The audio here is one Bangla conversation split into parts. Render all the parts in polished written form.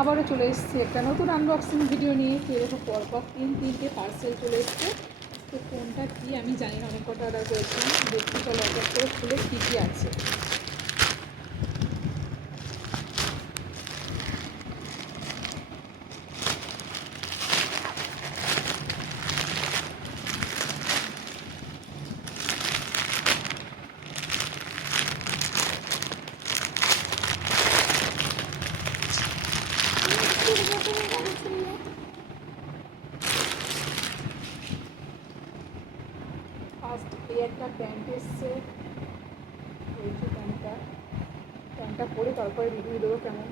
আবারও চলে এসেছি একটা নতুন আনবক্সিং ভিডিও নিয়ে। এরকম পরপর তিনটে পার্সেল চলে এসছে। তো কোনটা কী আমি জানি না, অনেক কটা অর্ডার করেছিলাম। দেখি চলো এক এক করে খুলে কী কী আছে। ফার্স্ট এই একটা প্যান্ট এসছে, এই যে প্যান্টটা পরে তারপরে রিভিউ দেবো কেমন।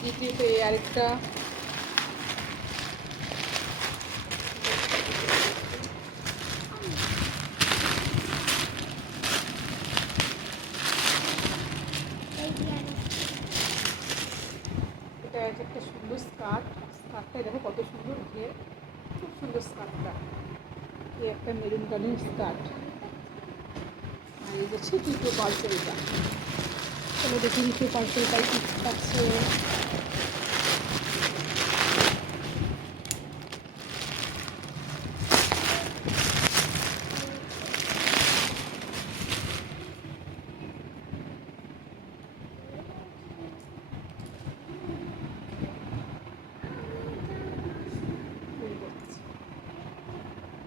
দ্বিতীয়তে এই আরেকটা, এটা একটা সুন্দর স্কার্টটা দেখো কত সুন্দর ঘের, খুব সুন্দর স্কার্টটা। এই একটা মেরুন কালারের স্কার্ট। আর এই যে তৃতীয় পার্সেলটা, চলো দেখি দ্বিতীয় পার্সেলটাই কি আছে।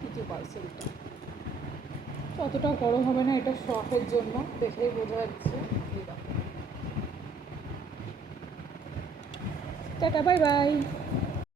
তৃতীয় পার্সেলটা অতটা বড় হবে না, এটা শখের জন্য, দেখলেই বোঝা যাচ্ছে। Tata, bye bye.